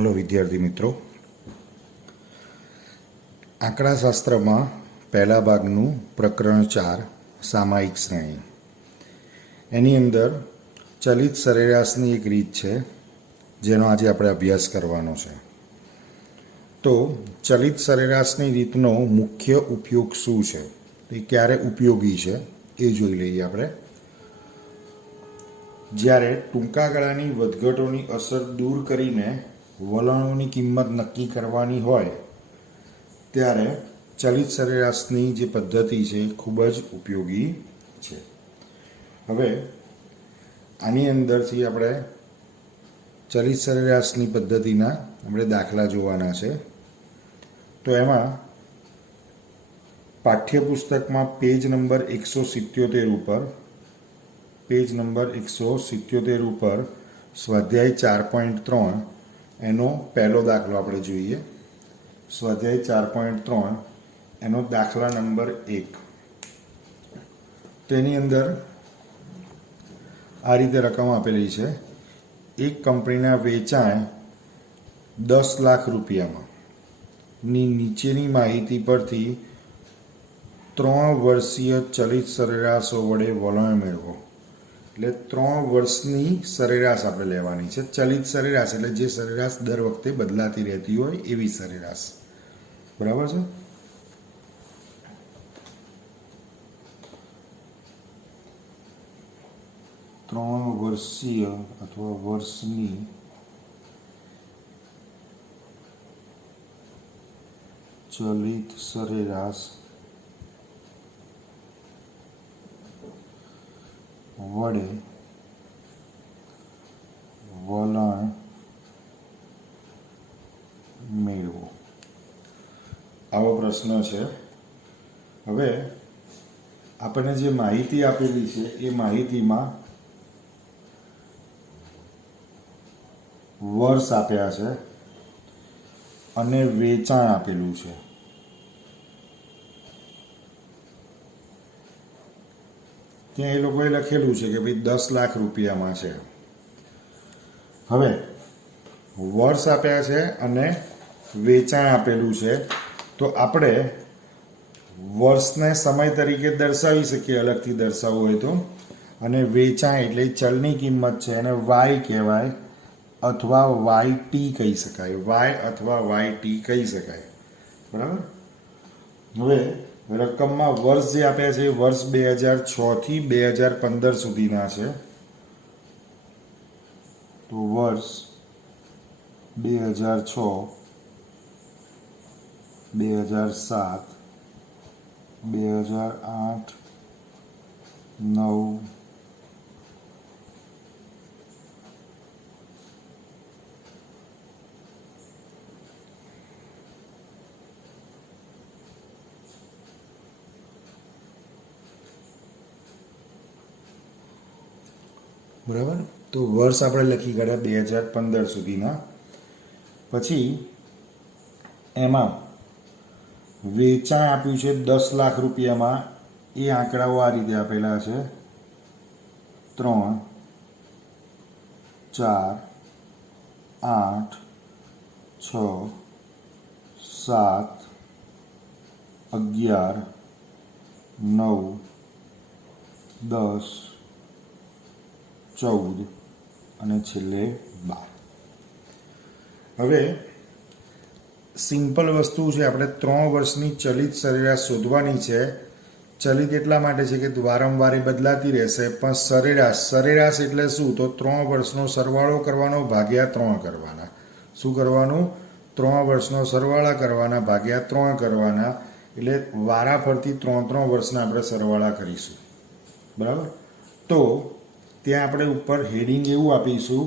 Hello विद्यार्थी मित्रों, आंकड़ाशास्त्र में पहला भागनु प्रकरण 4 सामायिक श्रेणी एनी अंदर चलित सरेराशनी एक रीत है जेनो आज आपणे अभ्यास करवानो छे। तो चलित सरेराशनी रीतनो मुख्य उपयोग शुं छे, ए क्यारे उपयोगी छे ए जोई लईए आपणे। ज्यारे टूंका गाळानी વધઘટોની असर दूर करीने वलणोनी किंमत नक्की करवानी होय त्यारे चलित सरेराशनी जे पद्धति है खूब ज उपयोगी है। हवे आनी अंदरथी आपणे चलित सरेराशनी पद्धतिना आपणे दाखला जोवाना छे। तो एमां पाठ्यपुस्तक में पेज नंबर 177 पर स्वाध्याय 4.3 एनो पहलो दाखलो आपणे जोईए। स्वाध्याय 4.3 एनो दाखला नंबर 1। तेनी अंदर आ रीते रकम आपेली छे। एक कंपनीना वेचाण 10 लाख रूपियामां नी नीचेनी माहिती परथी 3 वर्षीय चलित सरेराशो वडे वलण मेळवो। એટલે 3 વર્ષની સરેરાશ આપણે લેવાની છે। ચલિત સરેરાશ એટલે જે સરેરાશ દર વખતે બદલાતી રહેતી હોય એવી સરેરાશ, બરાબર છે। ત્રણ વર્ષીય અથવા વર્ષની ચલિત સરેરાશ वडे वलण मेळवो आवो प्रश्न है। हवे आपणे जे माहिती आपेली छे ए माहितीमां वर्ष आप्या छे अने वेचाण आपेलुं छे। ત્યાં એ લોકોએ લખેલું છે કે ભાઈ 10 લાખ રૂપિયામાં છે। હવે વર્ષ આપ્યા છે અને વેચાણ આપેલું છે, તો આપણે વર્ષને સમય તરીકે દર્શાવી શકીએ, અલગથી દર્શાવવું હોય તો। અને વેચાણ એટલે ચલની કિંમત છે એને વાય કહેવાય અથવા વાય ટી કહી શકાય, વાય અથવા વાય ટી કહી શકાય, બરાબર। હવે रकम में वर्ष जे आप्या छे वर्ष 2006 थी 2015 सुधीना छे। तो वर्ष 2006, 2007, 2008, 9, બરાબર। તો વર્ષ આપણે લખી કાઢ્યા 2015 સુધીના। પછી એમાં વેચાણ આપ્યું છે 10 લાખ રૂપિયામાં। એ આંકડાઓ આ રીતે આપેલા છે 3, 4, 8, 6, 7, 11, 9, 10, 14 અને છેલ્લે 12। હવે સિમ્પલ વસ્તુ છે, આપણે 3 વર્ષની ચલિત સરેરાશ શોધવાની છે। ચલિત એટલા માટે છે કે વારંવાર બદલાતી રહેશે, પણ સરેરાશ એટલે શું? તો 3 વર્ષનો સરવાળો કરવાનો ભાગ્યા 3 કરવાના। શું કરવાનું? 3 વર્ષનો સરવાળા કરવાના ભાગ્યા 3 કરવાના। એટલે વારાફરતી 3 વર્ષના આપણે સરવાળા કરીશું, બરાબર। તો ત્યાં આપણે ઉપર હેડિંગ એવું આપીશું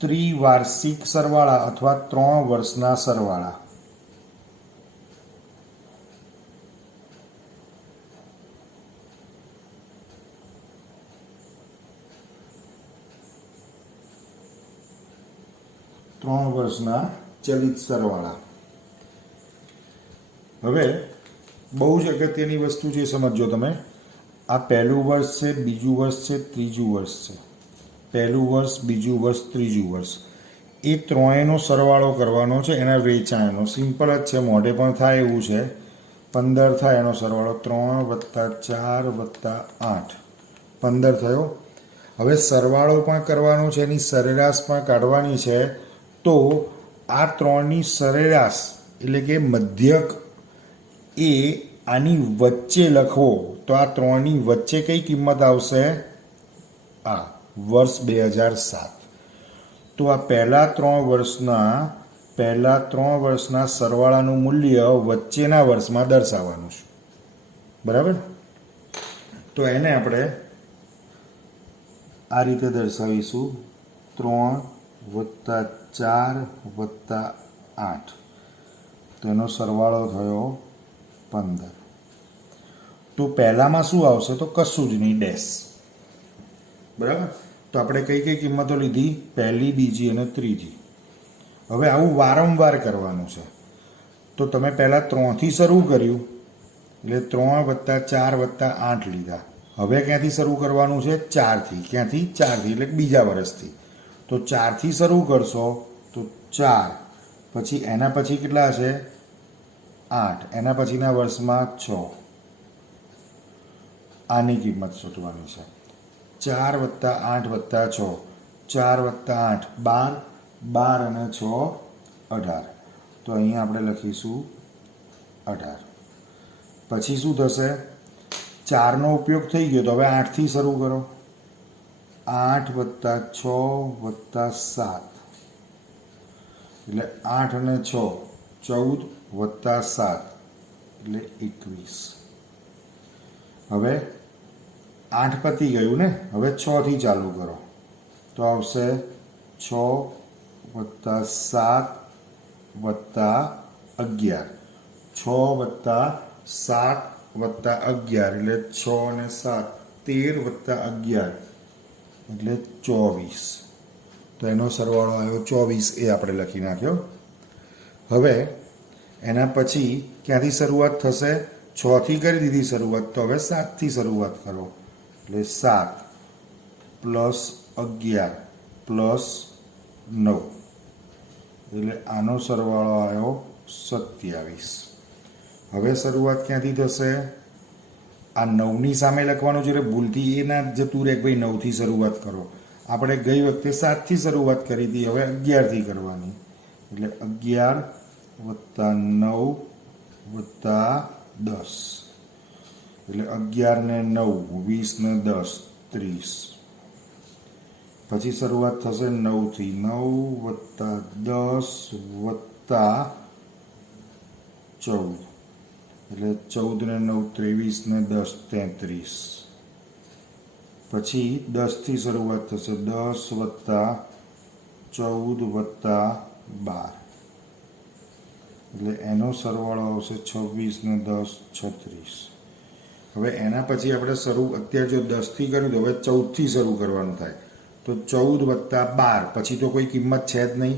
ત્રિવાર્ષિક સરવાળા અથવા 3 વર્ષના સરવાળા। ત્રણ વર્ષના ચલિત સરવાળા। હવે બહુ જ અગત્યની વસ્તુ છે, સમજો તમે। आ पहलू वर्ष है, बीजू वर्ष है, तीजू वर्ष है। पहलू वर्ष, बीजू वर्ष, तीजू वर्ष એ ત્રણેયનો સરવાળો કરવાનો છે એના વેચાણનો. સિમ્પલ જ છે, મોઢે પણ થાય એવું છે. 15 થાય એનો સરવાળો 3 + 4 + 8 15 થયો. હવે સરવાળો પણ કરવાનો છે, એની સરેરાશ પણ કાઢવાની છે. તો આ ત્રણની સરેરાશ એટલે કે મધ્યક એ આની વચ્ચે લખવો તો આ ત્રણની વચ્ચે કઈ કિંમત આવશે? આ વર્ષ 2007. તો આ પહેલા 3 વર્ષના સરવાળાનું મૂલ્ય વચ્ચેના વર્ષમાં દર્શાવવાનું છે. બરાબર? તો એને આપણે આ રીતે દર્શાવીશું 3 + 4 + 8. તો એનો સરવાળો થયો 15. તો પહેલામાં શું આવશે? તો કશું જ નહીં, ડેશ. બરાબર? તો આપણે કઈ કઈ કિંમતો લીધી? પહેલી, બીજી અને ત્રીજી. હવે આવું વારંવાર કરવાનું છે. તો તમે પહેલાં 3થી શરૂ કર્યું એટલે 3 + 4 + 8 લીધા. હવે ક્યાંથી શરૂ કરવાનું છે? 4થી. ક્યાંથી? 4થી એટલે બીજા વર્ષથી. તો 4થી શરૂ કરશો તો 4, પછી એના પછી કેટલા હશે? 8, એના પછીના વર્ષમાં 6. આની કિંમત શોધવાની છે. 4 + 8 + 6, 4 + 8 12, 12 અને 6 18. તો અહીંયા આપણે લખીશું 18. પછી શું થશે? 4નો ઉપયોગ થઈ ગયો તો હવે 8થી શરૂ કરો. 8 + 6 + 7 એટલે 8 અને 6 14 + 7 એટલે 21. હવે 8 પતી ગયું ને? હવે 6થી ચાલુ કરો તો આવશે 6 + 7 + 11. 6 + 7 + 11 એટલે 6 અને 7 13 + 11 એટલે 24. તો એનો સરવાળો આવ્યો 24. એ આપણે લખી નાખ્યો. હવે એના પછી ક્યાંથી શરૂઆત થશે? 6થી કરી દીધી શરૂઆત, તો હવે 7થી શરૂઆત કરો એટલે 7 + 11 + 9 એટલે આનો સરવાળો આવ્યો 27. હવે શરૂઆત ક્યાંથી થશે? આ 9ની સામે લખવાનું છે એટલે ભૂલથી એ ના જતું રહે કે ભાઈ 9થી શરૂઆત કરો. આપણે ગઈ વખતે 7થી શરૂઆત કરી હતી, હવે 11થી કરવાની. એટલે 11 + 9 + 10 એટલે 11 ને 9 20 ને 10 30. પછી શરૂઆત થશે 9થી. 9 + 10 + 14 એટલે 14 ને 9 23 ને 10 33. પછી 10થી શરૂઆત થશે. 10 + 14 + 12 એટલે એનો સરવાળો આવશે 26 ને 10 36. હવે એના પછી આપણે અત્યારે જો 10થી કર્યું તો હવે 14થી શરૂ કરવાનું થાય. તો 14 + 12 પછી તો કોઈ કિંમત છે જ નહીં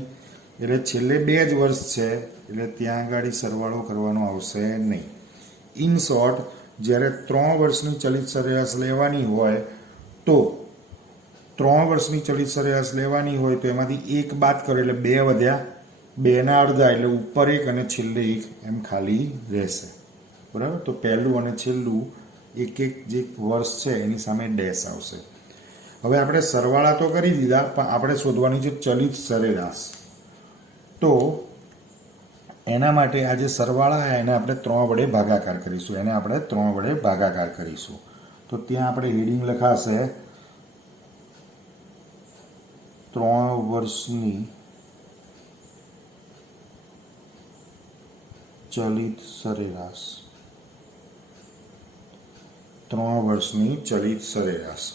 એટલે છેલ્લે 2 જ વર્ષ છે એટલે ત્યાં આગળ સરવાળો કરવાનો આવશે નહીં. ઇન શોર્ટ, જ્યારે 3 વર્ષની ચલિત સરેરાશ લેવાની હોય તો 3 વર્ષની ચલિત સરેરાશ લેવાની હોય તો એમાંથી 1 બાદ કરો એટલે 2 વધ્યા. 2ના અડધા એટલે ઉપર 1 અને છેલ્લે 1 એમ ખાલી રહેશે. બરાબર? તો પહેલું અને છેલ્લું એક જે વર્ષ છે એની સામે ડેશ આવશે. હવે આપણે સરવાળા તો કરી દીધા, પણ આપણે શોધવાની છે ચલિત સરેરાશ. તો એના માટે આ જે સરવાળા એને આપણે 3 વડે ભાગાકાર કરીશું. તો ત્યાં આપણે હેડિંગ લખાશે 3 વર્ષની ચલિત સરેરાશ. 3 વર્ષની ચલિત સરેરાશ.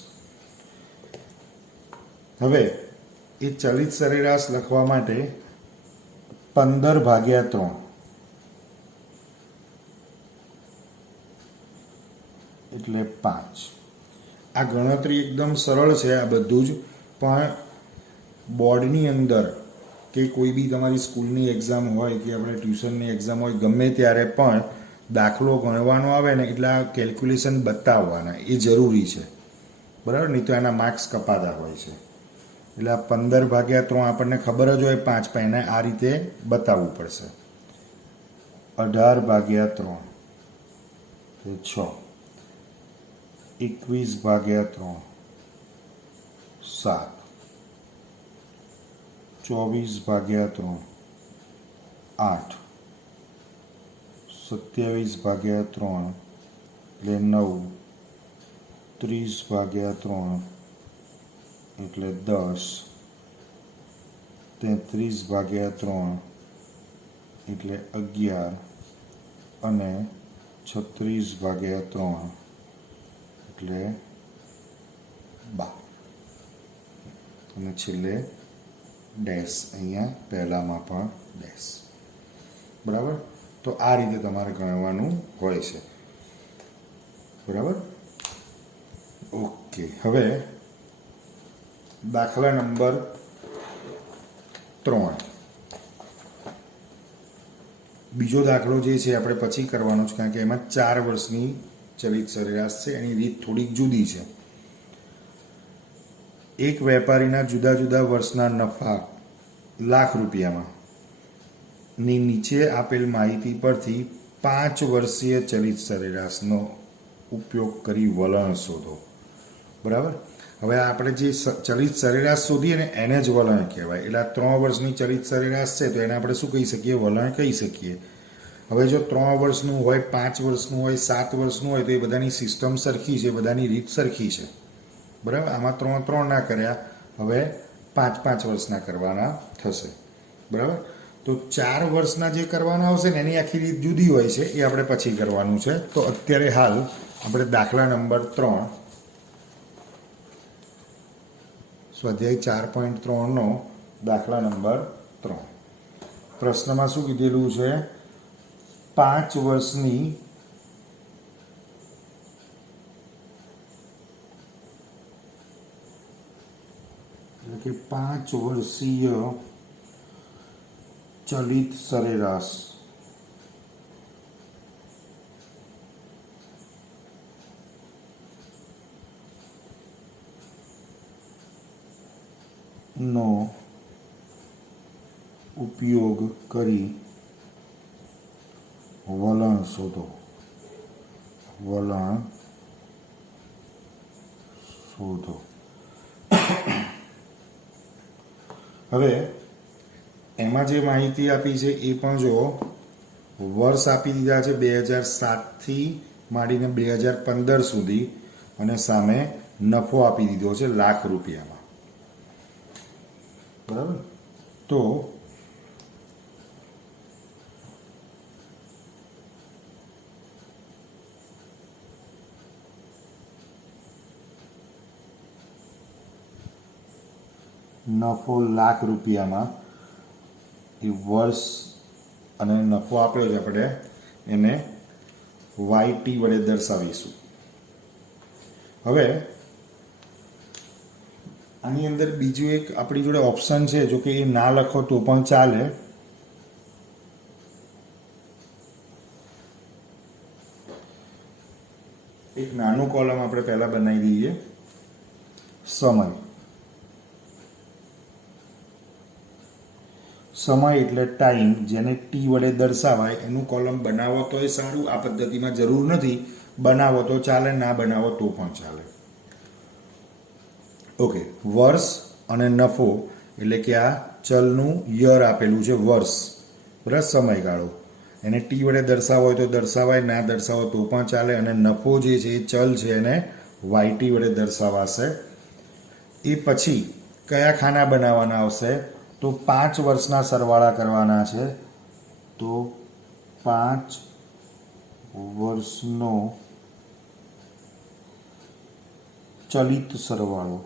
હવે એ ચલિત સરેરાશ લખવા માટે 15/3 એટલે 5. આ ગણતરી એકદમ સરળ છે આ બધું જ, પણ બોર્ડની અંદર કે કોઈ બી તમારી સ્કૂલની એક્ઝામ હોય કે આપણે ટ્યુશનની એક્ઝામ હોય, ગમે ત્યારે પણ દાખલો ગણવાનો આવે ને એટલે આ કેલ્ક્યુલેશન બતાવવાના એ જરૂરી છે. બરાબર? નહીં તો એના માર્ક્સ કપાતા હોય છે. એટલે આ 15/3 આપણને ખબર જ હોય 5 પાઈને આ રીતે બતાવવું પડશે. 18/3 એ 6, 21/3 7, 24/3 8, 27/3 એટલે 9, 30/3 એટલે 10, 33/3 એટલે 11 અને 36/3 એટલે 12 અને છેલ્લે ડેશ, અહીંયા પહેલામાં પણ ડેશ. બરાબર. તો આ રીતે તમારે ગણવાનું હોય છે. બરાબર. ઓકે. હવે દાખલા નંબર 3. બીજો દાખલો જે છે આપણે પછી કરવાનો છે, કારણ કે એમાં 4 વર્ષની ચલિત સરેરાશ છે. એની રીત થોડીક જુદી છે. એક વેપારીના જુદા જુદા વર્ષના નફા ₹1,00,000 ની નીચે આપેલ માહિતી પરથી 5 વર્ષીય ચલિત સરેરાશનો ઉપયોગ કરી વલણ શોધો. બરાબર. હવે આપણે જે ચલિત સરેરાશ શોધીએ ને એને જ વલણ કહેવાય. એટલે આ 3 વર્ષની ચલિત સરેરાશ છે તો એને આપણે શું કહી શકીએ? વલણ કહી શકીએ. હવે જો 3 વર્ષનું હોય, 5 વર્ષનું હોય, 7 વર્ષનું હોય તો એ બધાની સિસ્ટમ સરખી છે, બધાની રીત સરખી છે. બરાબર. આમાં 3 ના કર્યા, હવે 5 વર્ષના કરવાના થશે. બરાબર. તો 4 વર્ષના જે કરવાના આવશે ને એની આખી રીત જુદી હોય છે, એ આપણે પછી કરવાનું છે. તો અત્યારે હાલ આપણે દાખલા નંબર 3 સ્વાધ્યાય 4.3 દાખલા નંબર 3. પ્રશ્નમાં શું કીધેલું છે? 5 વર્ષની એટલે કે 5 વર્ષીય ચલિત સરેરાશ નો ઉપયોગ કરી વલણ શોધો. વલણ શોધો. હવે એમાં જે માહિતી આપી છે એ પણ જો વર્ષ આપી દીધા છે 2007થી માંડીને 2015 સુધી, અને સામે નફો આપી દીધો છે ₹1,00,000. બરાબર. તો નફો ₹1,00,000 એ વર્ષ અને નફો આપ્યો છે, આપણે એને YT વડે દર્શાવીશું. હવે આની અંદર બીજું એક આપણી જોડે ઓપ્શન છે, જો કે એ ના લખો તો પણ ચાલે. એક નાનું કોલમ આપણે પહેલા બનાવી દઈએ. સમય. સમય એટલે ટાઈમ, જેને ટી વડે દર્શાવાય એનું કોલમ બનાવો તો એ સારું. આ પદ્ધતિમાં જરૂર નથી. બનાવો તો ચાલે, ના બનાવો તો પણ ચાલે. ઓકે. વર્ષ અને નફો એટલે કે આ ચલનું યર આપેલું છે વર્ષ, બરાબર, સમયગાળો. એને ટી વડે દર્શાવો હોય તો દર્શાવાય, ના દર્શાવો તો પણ ચાલે. અને નફો જે છે એ ચલ છે, એને YT વડે દર્શાવાશે. એ પછી કયા ખાના બનાવવાના આવશે? તો 5 વર્ષના સરવાળા કરવાના છે. તો 5 વર્ષનો ચલિત સરવાળો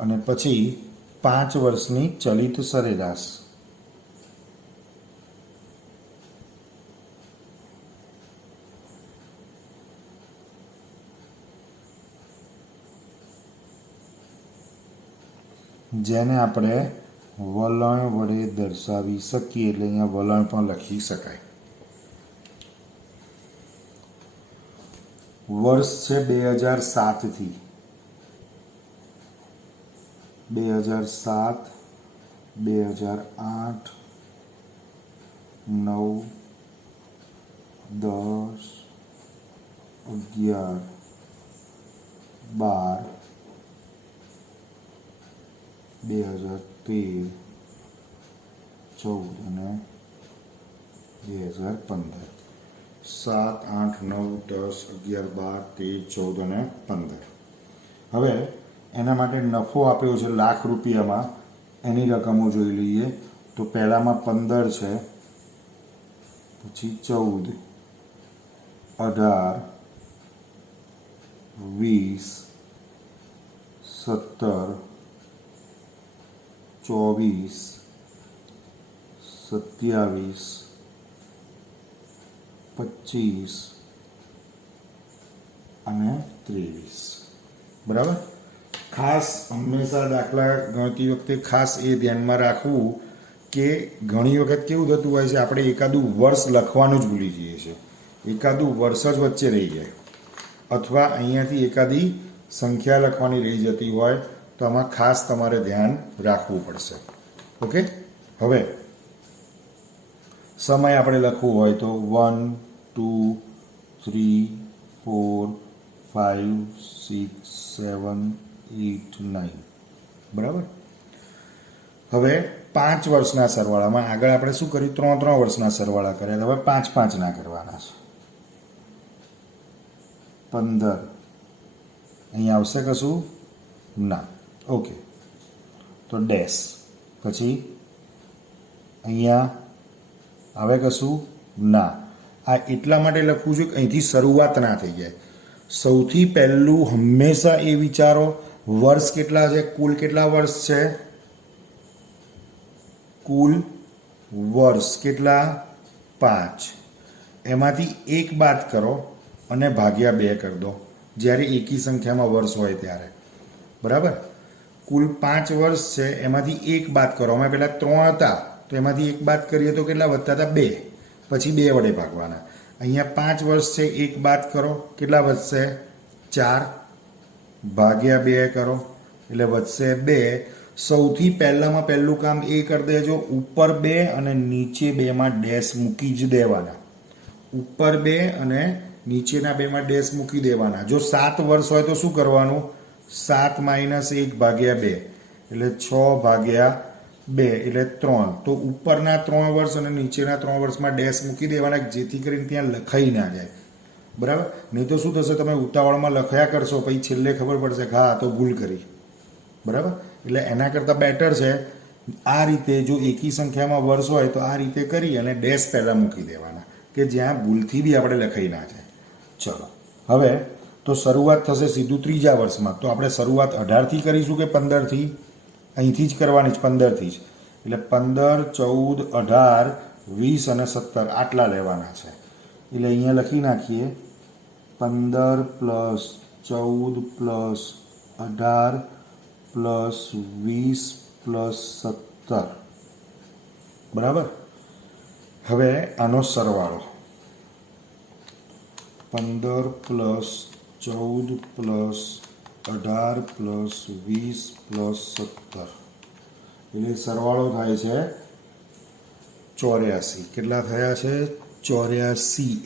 અને પછી 5 વર્ષની ચલિત સરેરાશ. જેને આપણે વલણ વડે દર્શાવી શકીએ. એટલે અહીંયા વલણ પણ લખી શકાય. વર્ષ છે 2007 થી 2007, 2008, 9, 10, 11, 12, 2013, 14 અને 2015. 7, 8, 9, 10, 11, 12, 13, 14 અને 15. હવે એના માટે નફો આપ્યો છે લાખ રૂપિયામાં. એની રકમો જોઈ લઈએ. તો પહેલામાં 15 છે, પછી 14, 18, 20, 17, 24, 27, 25 અને 23. બરાબર. ખાસ હંમેશા દાખલા ગણતી વખતે ખાસ એ ધ્યાનમાં રાખવું કે ઘણી વખત કેવું થતું હોય છે, આપણે એકાદું વર્ષ લખવાનું જ ભૂલી જઈએ છીએ. એકાદું વર્ષ જ વચ્ચે રહી જાય, અથવા અહીંયાથી એકાદી સંખ્યા લખવાની રહી જતી હોય, તો આમાં ખાસ તમારે ધ્યાન રાખવું પડશે. ઓકે. હવે સમય આપણે લખવું હોય તો 1, 2, 3, 4, 5, 6, 7, 8, 9. બરાબર. હવે 5 વર્ષના સરવાળામાં આગળ આપણે શું કર્યું? 3 વર્ષના સરવાળા કર્યા. હવે 5 ના કરવાના છે. 15 અહીંયા આવશે કશું? ના. ઓકે. તો ડેશ. પછી અહીંયા આવે કશું? ના. આ એટલા માટે લખવું છું કે અહીંથી શરૂઆત ના થઈ જાય. સૌથી પહેલું હંમેશા એ વિચારો, વર્ષ કેટલા છે, કુલ કેટલા વર્ષ છે, કુલ વર્ષ કેટલા? 5. એમાંથી 1 બાદ કરો અને ભાગ્યા 2 કરી દો, જ્યારે એકી સંખ્યામાં વર્ષ હોય ત્યારે. બરાબર. કુલ 5 વર્ષ છે, એમાંથી 1 બાદ કરો. અમે પહેલાં 3 હતા, તો એમાંથી 1 બાદ કરીએ તો કેટલા વધતા હતા? 2. પછી 2 વડે ભાગવાના. અહીંયા 5 વર્ષ છે, 1 બાદ કરો, કેટલા વધશે? 4. ભાગ્યા 2 કરો એટલે વધશે 2. સૌથી પહેલામાં પહેલું કામ એ કરી દેજો, ઉપર 2 અને નીચે 2માં ડેશ મૂકી જ દેવાના. ઉપર 2 અને નીચેના 2માં ડેશ મૂકી દેવાના. જો 7 વર્ષ હોય તો શું કરવાનું? 7 - 1 ભાગ્યા 2 એટલે 6 ભાગ્યા 2 એટલે 3. તો ઉપરના 3 વર્ષ અને નીચેના 3 વર્ષમાં ડેશ મૂકી દેવાના, જેથી કરીને ત્યાં લખાઈ ના જાય. બરાબર. નહીં તો શું થશે? તમે ઉતાવળમાં લખ્યા કરશો, પછી છેલ્લે ખબર પડશે કે હા તો ભૂલ કરી. બરાબર. એટલે એના કરતાં બેટર છે આ રીતે. જો એકી સંખ્યામાં વર્ષ હોય તો આ રીતે કરી અને ડેશ પહેલાં મૂકી દેવાના, કે જ્યાં ભૂલથી બી આપણે લખાઈ ના જાય. ચલો. હવે તો શરૂઆત થશે સીધું 3જા વર્ષમાં. તો આપણે શરૂઆત 18થી કરીશું કે 15થી? અહીંથી જ કરવાની જ, 15થી જ. એટલે 15, 14, 18, 20 અને 17 આટલા લેવાના છે. એટલે અહીંયા લખી નાખીએ 15 + 14 + 18 + 20 + 17. બરાબર. હવે આનો સરવાળો 15 + 14 + 18 + 20 + 17. એટલે સરવાળો થાય છે 84. કેટલા થયા છે? 84,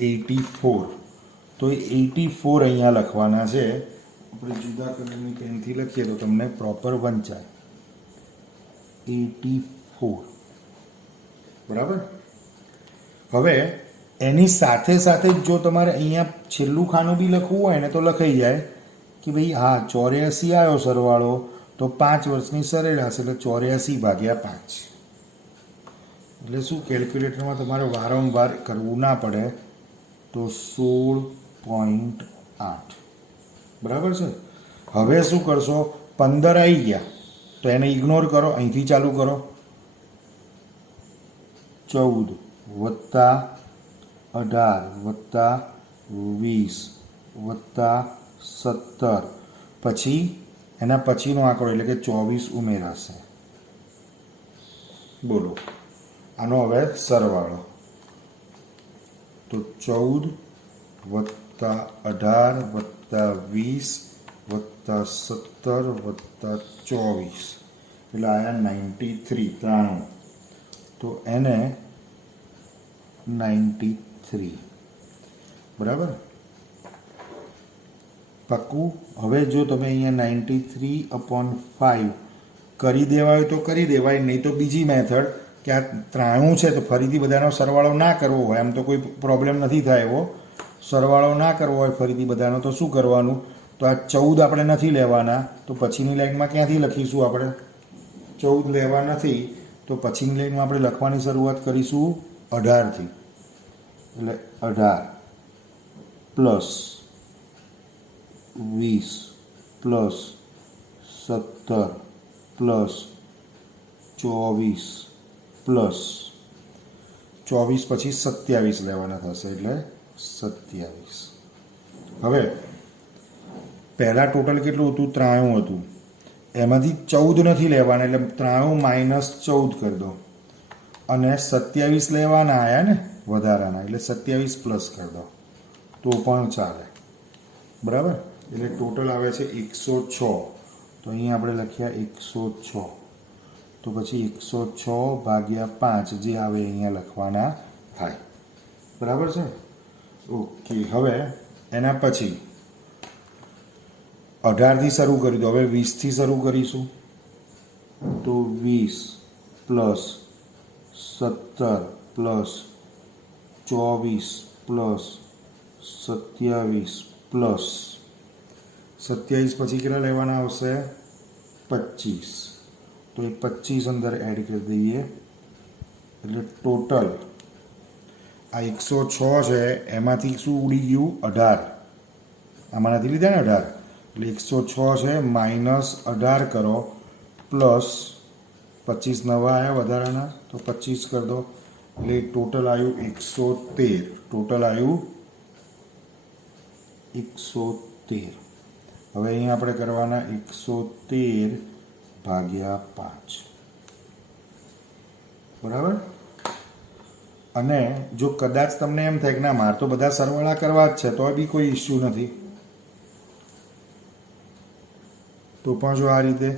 84. તો 84 અહીંયા લખવાના છે. આપણે જુદા કલરની પેનથી લખીએ તો તમને પ્રોપર વંચાય. 84. બરાબર. હવે એની સાથે સાથે જ જો તમારે અહીંયા છેલ્લું ખાનું બી લખવું હોય ને તો લખાઈ જાય કે ભાઈ હા 84 આવ્યો સરવાળો, તો 5 વર્ષની સરેરાશ એટલે 84 ભાગ્યા 5. એટલે શું? કેલ્ક્યુલેટરમાં તમારે વારંવાર કરવું ના પડે. તો 16.8. બરાબર છે. હવે શું કરશો? 15 આવી ગયા તો એને ઇગ્નોર કરો, અહીંથી ચાલુ કરો. 14 વત્તા 18 વત્તા 20 વત્તા 17, પછી એના પછીનો આંકડો એટલે કે 24 ઉમેરાશે. બોલો. આનો હવે સરવાળો તો 14 + વત્તા 18 વત્તા 20 વત્તા 17 વત્તા 24 એટલે આયા 93 તો એને 93 બરાબર પાક્કું. હવે જો તમે અહીંયા 93/5 કરી દેવાય તો કરી દેવાય, નહીં તો બીજી મેથડ કે આ 93 છે તો ફરીથી બધાનો સરવાળો ના કરવો હોય, એમ તો કોઈ પ્રોબ્લેમ નથી થાય એવો, સરવાળો ના કરવો હોય ફરીથી બધાનો તો શું કરવાનું, તો આ 14 આપણે નથી લેવાના, તો પછીની લાઈનમાં ક્યાંથી લખીશું આપણે, 14 લેવા નથી તો પછીની લાઈનમાં આપણે લખવાની શરૂઆત કરીશું 18થી. એટલે 18 પ્લસ 20 પ્લસ 17 પ્લસ 24 પ્લસ 24 પછી 27 લેવાના થશે એટલે 27. હવે પહેલાં ટોટલ કેટલું હતું, 93 હતું, એમાંથી 14 નથી લેવાના એટલે 93 માઇનસ 14 કરી દો, અને 27 લેવાના આવ્યા ને વધારાના એટલે 27 પ્લસ કરી દો તો પણ ચાલે બરાબર. એટલે ટોટલ આવે છે 106. તો અહીંયા આપણે લખ્યા 106, તો પછી 106/5 જે આવે અહીંયા લખવાના થાય બરાબર છે. ઓકે, હવે એના પછી 18થી શરૂ કરી દો, હવે 20થી શરૂ કરીશું તો 20 પ્લસ 17 પ્લસ 24 પ્લસ 27 પ્લસ 27 પછી કેટલા લેવાના આવશે 25, તો એ 25 અંદર એડ કરી દઈએ એટલે ટોટલ આ 106 છે એમાંથી શું ઉડી ગયું 18, આમાં નથી લીધા ને 18 એટલે 106 છે માઇનસ 18 કરો પ્લસ 25 નવા આવ્યા વધારાના તો 25 કરી દો એટલે ટોટલ આવ્યું 113, ટોટલ આવ્યું 113. હવે અહીંયા આપણે કરવાના 113/5 બરાબર. અને જો કદાચ તમને એમ થાય કે ના મારે તો બધા સરવાળા કરવા જ છે તો બી કોઈ ઇસ્યુ નથી, તો પણ જો આ રીતે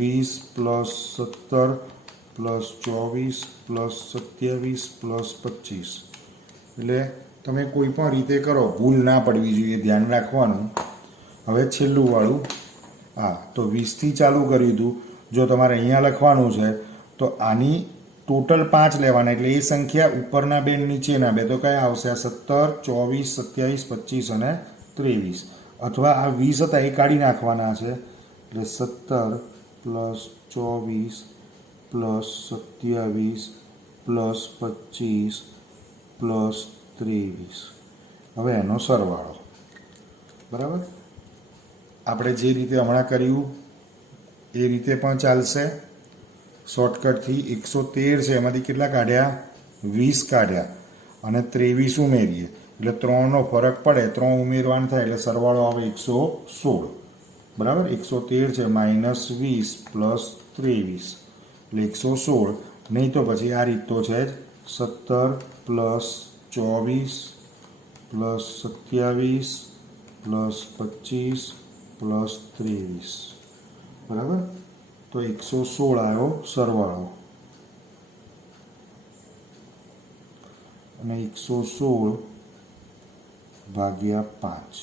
20 પ્લસ 17 પ્લસ 24 પ્લસ 27 પ્લસ 25 એટલે તમે કોઈ પણ રીતે કરો, ભૂલ ના પડવી જોઈએ, ધ્યાન રાખવાનું. હવે છેલ્લું વાળું હા, તો 20થી ચાલુ કર્યું હતું, જો તમારે અહીંયા લખવાનું છે તો આની ટોટલ 5 લેવાના એટલે એ સંખ્યા ઉપરના બે નીચેના બે તો કયા આવશે, આ 17 24 27 25 અને 23, અથવા આ 20 હતા એ કાઢી નાખવાના છે એટલે 17 પ્લસ 24 પ્લસ 27 પ્લસ 25 પ્લસ 23. હવે એનો સરવાળો બરાબર આપણે જે રીતે હમણાં કર્યું એ રીતે પણ ચાલશે. શોર્ટકટથી 113 છે એમાંથી કેટલા કાઢ્યા 20 કાઢ્યા અને 23 ઉમેરીએ એટલે 3નો ફરક પડે, 3 ઉમેરવાનું થાય એટલે સરવાળો આવે 116 બરાબર. 113 છે માઇનસ 20 પ્લસ 23 એટલે 116, નહીં તો પછી આ રીત તો છે જ 17 પ્લસ 24 પ્લસ 27 પ્લસ 25 પ્લસ 23 બરાબર. તો 116 આવ્યો સરવાળો અને 116/5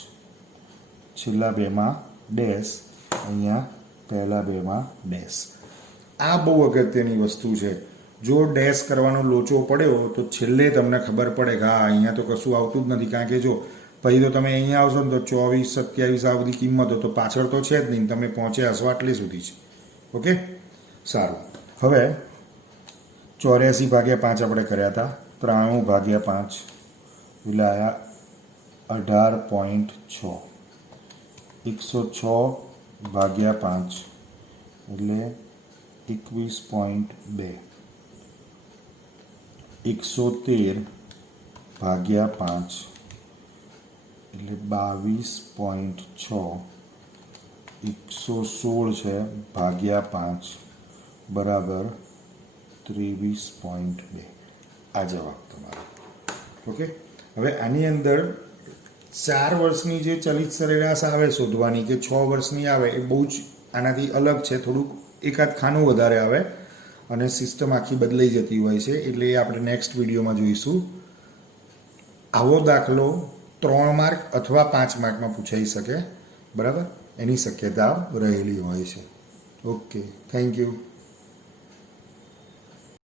છેલ્લા બેમાં ડેશ, અહીંયા પહેલા બેમાં ડેશ. આ બહુ અગત્યની વસ્તુ છે. જો ડેશ કરવાનો લોચો પડ્યો તો છેલ્લે તમને ખબર પડે કે હા અહીંયા તો કશું આવતું જ નથી, કારણ કે જો પછી તો તમે અહીંયા આવશો ને તો 24 27 આ બધી કિંમતો તો પાછળ તો છે જ નહીં, તમે પહોંચ્યા હશો આટલી સુધી છે. ઓકે સારું. હવે 84/5 આપણે કર્યા હતા, 93/5 એટલે આવ્યા 18.6, 106/5 એટલે 21.2, 113/5 એટલે 22.6, 116 છે /5 બરાબર 23.2. આ જવાબ તમારો. ઓકે, હવે આની અંદર 4 વર્ષની જે ચલિત સરેરાશ આવે શોધવાની કે 6 વર્ષની આવે એ બહુ જ આનાથી અલગ છે. થોડુંક એકાદ ખાનું વધારે આવે અને સિસ્ટમ આખી બદલાઈ જતી હોય છે. એટલે એ આપણે નેક્સ્ટ વિડીયોમાં જોઈશું. આવો દાખલો 3 માર્ક અથવા 5 માર્કમાં પૂછાઈ શકે. બરાબર, એની શક્યતા રહેલી હોય છે. Okay, thank you.